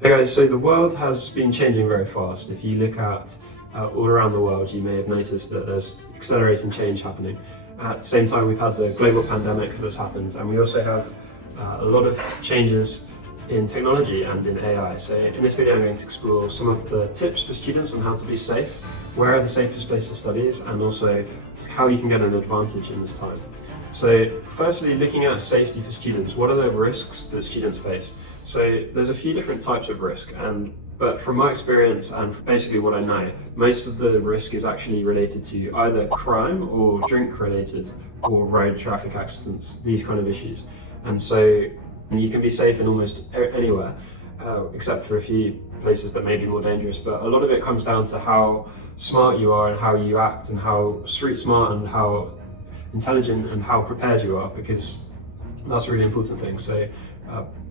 Hey guys, so the world has been changing very fast. If you look at all around the world, you may have noticed that there's accelerating change happening. At the same time, we've had the global pandemic that has happened, and we also have a lot of changes in technology and in AI. So in this video, I'm going to explore some of the tips for students on how to be safe, where are the safest places to study, and also how you can get an advantage in this time. So firstly, looking at safety for students, what are the risks that students face? So there's a few different types of risk, but from my experience and basically what I know, most of the risk is actually related to either crime or drink related or road traffic accidents, these kind of issues. And so you can be safe in almost anywhere, except for a few places that may be more dangerous. But a lot of it comes down to how smart you are and how you act and how street smart and how intelligent and how prepared you are, because that's a really important thing. So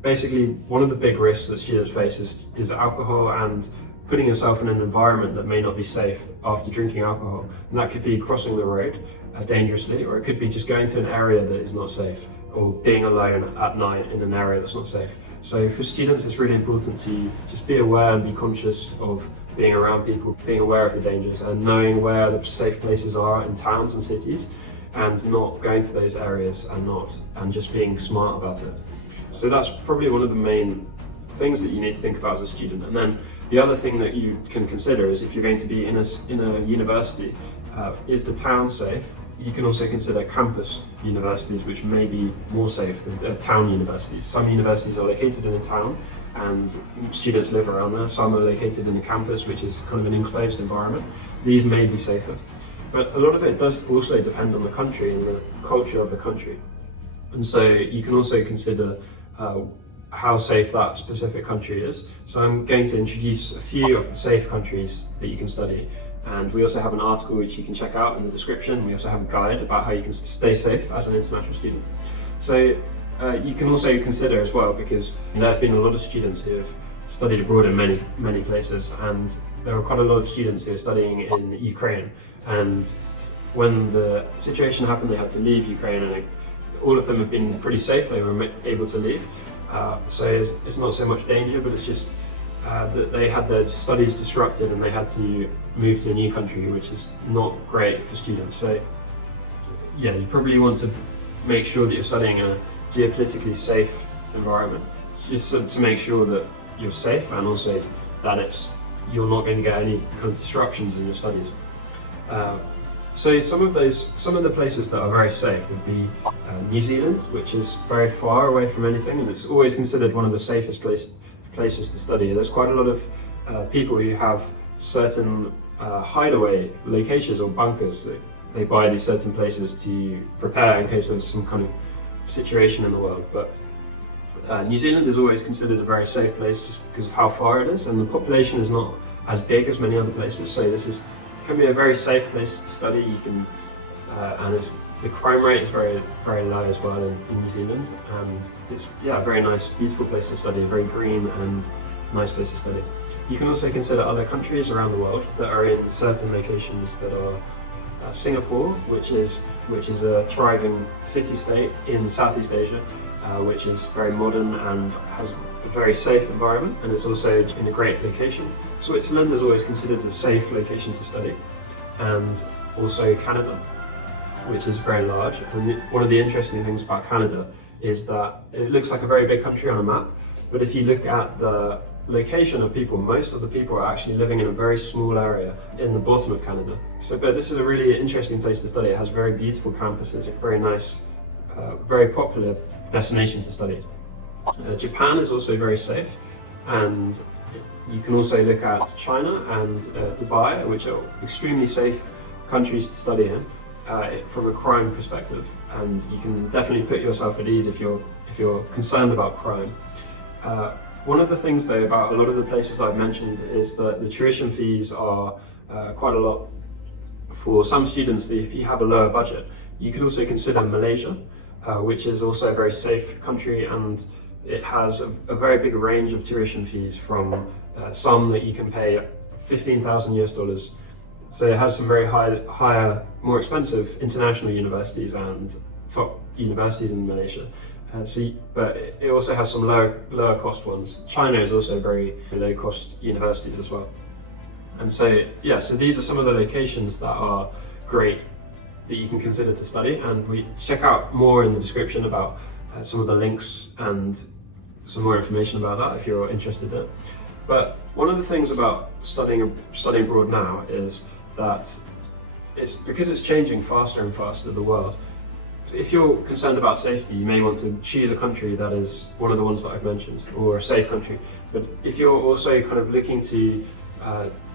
basically, one of the big risks that students face is alcohol and putting yourself in an environment that may not be safe after drinking alcohol. And that could be crossing the road dangerously, or it could be just going to an area that is not safe, or being alone at night in an area that's not safe. So for students, it's really important to just be aware and be conscious of being around people, being aware of the dangers and knowing where the safe places are in towns and cities, and not going to those areas and just being smart about it. So that's probably one of the main things that you need to think about as a student. And then the other thing that you can consider is if you're going to be in a university, is the town safe? You can also consider campus universities, which may be more safe than town universities. Some universities are located in a town and students live around there. Some are located in a campus, which is kind of an enclosed environment. These may be safer. But a lot of it does also depend on the country and the culture of the country. And so you can also consider how safe that specific country is. So I'm going to introduce a few of the safe countries that you can study. And we also have an article which you can check out in the description. We also have a guide about how you can stay safe as an international student. So you can also consider as well, because there have been a lot of students who have studied abroad in many places, and there are quite a lot of students who are studying in Ukraine. And when the situation happened, they had to leave Ukraine, and all of them have been pretty safe. They were able to leave. So it's not so much danger, but it's just that they had their studies disrupted and they had to move to a new country, which is not great for students. So yeah, you probably want to make sure that you're studying in a geopolitically safe environment, just to make sure that you're safe and also that you're not going to get any kind of disruptions in your studies. So some of the places that are very safe would be New Zealand, which is very far away from anything, and it's always considered one of the safest places to study. There's quite a lot of people who have certain hideaway locations or bunkers. They buy these certain places to prepare in case there's some kind of situation in the world. But New Zealand is always considered a very safe place just because of how far it is, and the population is not as big as many other places. So this can be a very safe place to study. You can, the crime rate is very, very low as well in New Zealand, and it's a very nice, beautiful place to study, a very green and nice place to study. You can also consider other countries around the world that are in certain locations that are Singapore, which is a thriving city-state in Southeast Asia, which is very modern and has a very safe environment, and it's also in a great location. Switzerland is always considered a safe location to study, and also Canada, which is very large. And one of the interesting things about Canada is that it looks like a very big country on a map, but if you look at the location of people, most of the people are actually living in a very small area in the bottom of Canada. But this is a really interesting place to study. It has very beautiful campuses, very nice, very popular destination to study. Japan is also very safe, and you can also look at China and Dubai, which are extremely safe countries to study in from a crime perspective, and you can definitely put yourself at ease if you're concerned about crime. One of the things though about a lot of the places I've mentioned is that the tuition fees are quite a lot for some students. If you have a lower budget, you could also consider Malaysia, which is also a very safe country, and it has a very big range of tuition fees, from some that you can pay $15,000 US. So it has some very higher, more expensive international universities and top universities in Malaysia. But it also has some lower cost ones. China is also very low cost universities as well. And so these are some of the locations that are great that you can consider to study, and we check out more in the description about some of the links and some more information about that if you're interested in it. But one of the things about studying abroad now is that because it's changing faster and faster, the world. If you're concerned about safety, you may want to choose a country that is one of the ones that I've mentioned, or a safe country. But if you're also kind of looking to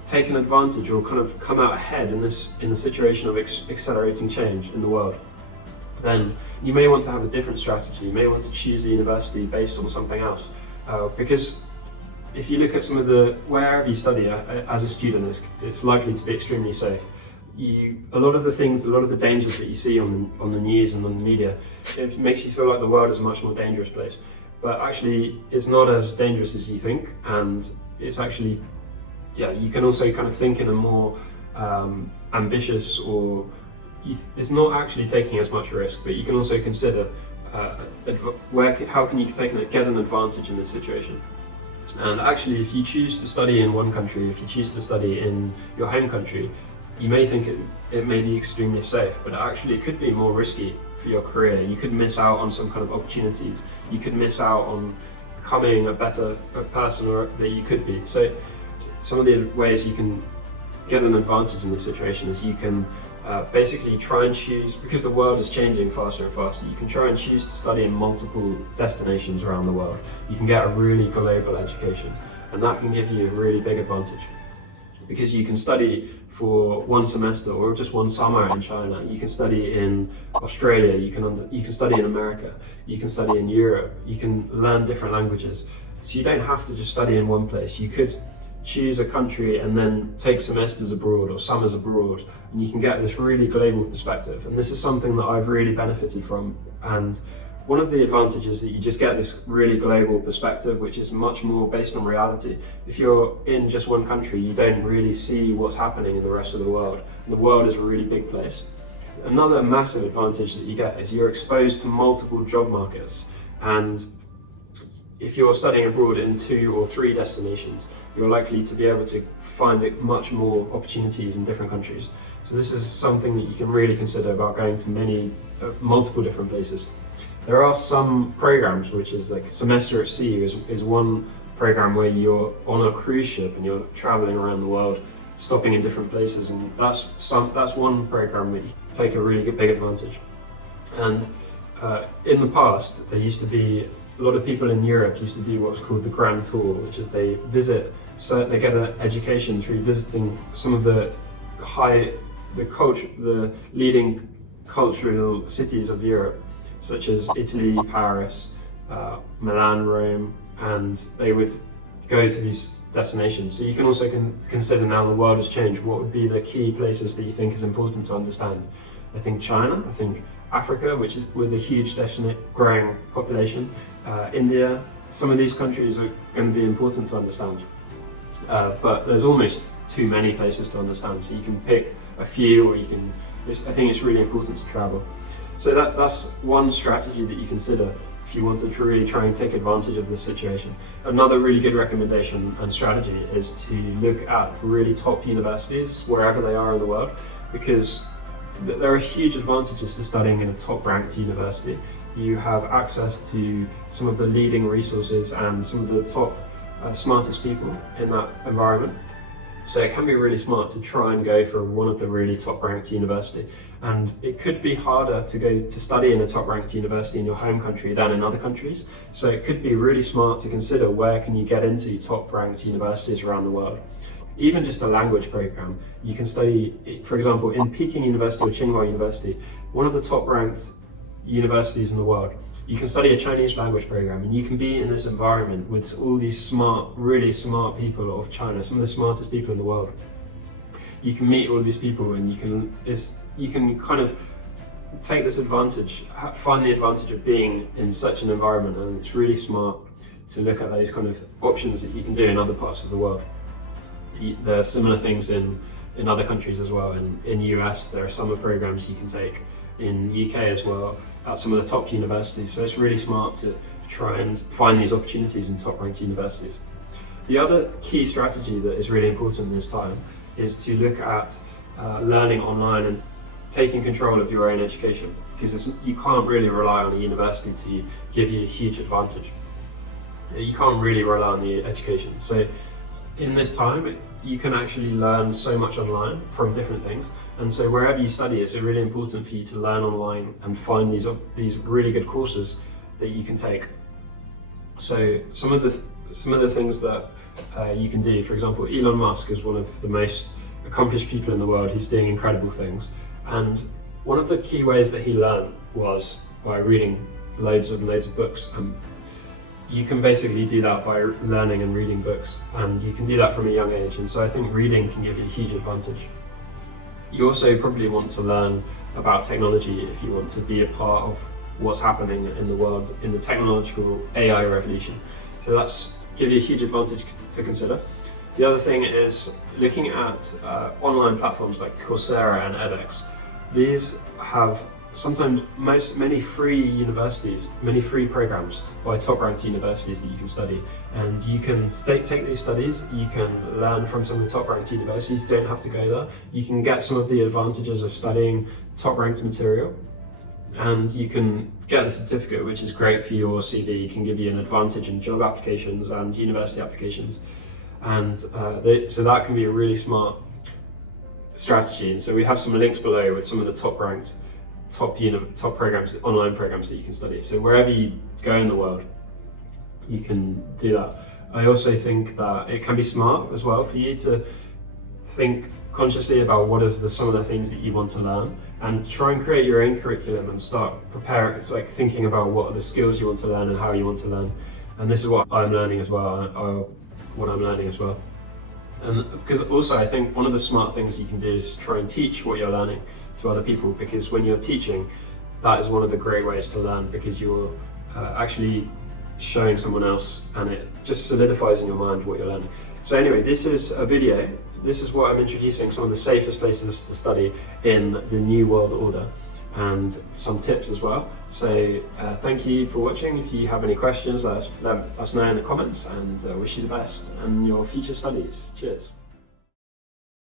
take an advantage or kind of come out ahead in the situation of accelerating change in the world, then you may want to have a different strategy. You may want to choose the university based on something else, because if you look at wherever you study as a student, it's likely to be extremely safe. A lot of the dangers that you see on the news and on the media, it makes you feel like the world is a much more dangerous place. But actually, it's not as dangerous as you think, and it's actually, you can also kind of think in a more ambitious, or it's not actually taking as much risk, but you can also consider how can you get an advantage in this situation. And actually, if you choose to study in one country, if you choose to study in your home country, you may think it may be extremely safe, but actually it could be more risky for your career. You could miss out on some kind of opportunities. You could miss out on becoming a better person that you could be. So some of the ways you can get an advantage in this situation is you can basically try and choose, because the world is changing faster and faster, you can try and choose to study in multiple destinations around the world. You can get a really global education, and that can give you a really big advantage. Because you can study for one semester or just one summer in China. You can study in Australia, you can study in America, you can study in Europe, you can learn different languages. So you don't have to just study in one place. You could choose a country and then take semesters abroad or summers abroad, and you can get this really global perspective. And this is something that I've really benefited from. And one of the advantages is that you just get this really global perspective, which is much more based on reality. If you're in just one country, you don't really see what's happening in the rest of the world. And the world is a really big place. Another massive advantage that you get is you're exposed to multiple job markets. And if you're studying abroad in 2 or 3 destinations, you're likely to be able to find much more opportunities in different countries. So this is something that you can really consider about going to multiple different places. There are some programs, which is like Semester at Sea is one program where you're on a cruise ship and you're traveling around the world, stopping in different places, and that's one program that you can take a really big advantage. And in the past, there used to be a lot of people in Europe used to do what's called the Grand Tour, which is they get an education through visiting some of the leading cultural cities of Europe, such as Italy, Paris, Milan, Rome, and they would go to these destinations. So you can also consider, now the world has changed, what would be the key places that you think is important to understand. I think China, I think Africa, which is with a huge growing population, India. Some of these countries are going to be important to understand, but there's almost too many places to understand. So you can pick a few, or I think it's really important to travel. So that's one strategy that you consider if you want to really try and take advantage of this situation. Another really good recommendation and strategy is to look at really top universities wherever they are in the world, because there are huge advantages to studying in a top-ranked university. You have access to some of the leading resources and some of the top smartest people in that environment. So it can be really smart to try and go for one of the really top-ranked university. And it could be harder to go to study in a top-ranked university in your home country than in other countries. So it could be really smart to consider where can you get into top-ranked universities around the world. Even just a language program. You can study, for example, in Peking University or Tsinghua University, one of the top-ranked universities in the world. You can study a Chinese language program, and you can be in this environment with all these really smart people of China, some of the smartest people in the world. You can meet all of these people, and you can kind of take this advantage, find the advantage of being in such an environment, and it's really smart to look at those kind of options that you can do in other parts of the world. There are similar things in other countries as well. In the US, there are summer programs you can take. In UK as well, at some of the top universities. So it's really smart to try and find these opportunities in top ranked universities. The other key strategy that is really important in this time is to look at learning online and taking control of your own education, because you can't really rely on a university to give you a huge advantage. You can't really rely on the education. So in this time, you can actually learn so much online from different things. And so wherever you study, it's really important for you to learn online and find these really good courses that you can take. So some of the things that you can do, for example, Elon Musk is one of the most accomplished people in the world. He's doing incredible things. And one of the key ways that he learned was by reading loads and loads of books. You can basically do that by learning and reading books, and you can do that from a young age. And so I think reading can give you a huge advantage. You also probably want to learn about technology if you want to be a part of what's happening in the world, in the technological AI revolution. So that's give you a huge advantage to consider. The other thing is looking at online platforms like Coursera and edX. These have many free universities, many free programs by top-ranked universities that you can study, and you can take these studies. You can learn from some of the top-ranked universities. You don't have to go there. You can get some of the advantages of studying top-ranked material, and you can get the certificate, which is great for your CV. It can give you an advantage in job applications and university applications, and so that can be a really smart strategy. And so we have some links below with some of the top-ranked top programs, online programs that you can study. So wherever you go in the world, you can do that. I also think that it can be smart as well for you to think consciously about what is some of the things that you want to learn, and try and create your own curriculum and start preparing. It's like thinking about what are the skills you want to learn and how you want to learn. And this is what I'm learning as well. And because also I think one of the smart things you can do is try and teach what you're learning to other people, because when you're teaching, that is one of the great ways to learn, because you're actually showing someone else, and it just solidifies in your mind what you're learning. So anyway, this is a video. This is what I'm introducing, some of the safest places to study in the new world order, and some tips as well. So thank you for watching. If you have any questions, let us know in the comments, and wish you the best in your future studies. Cheers.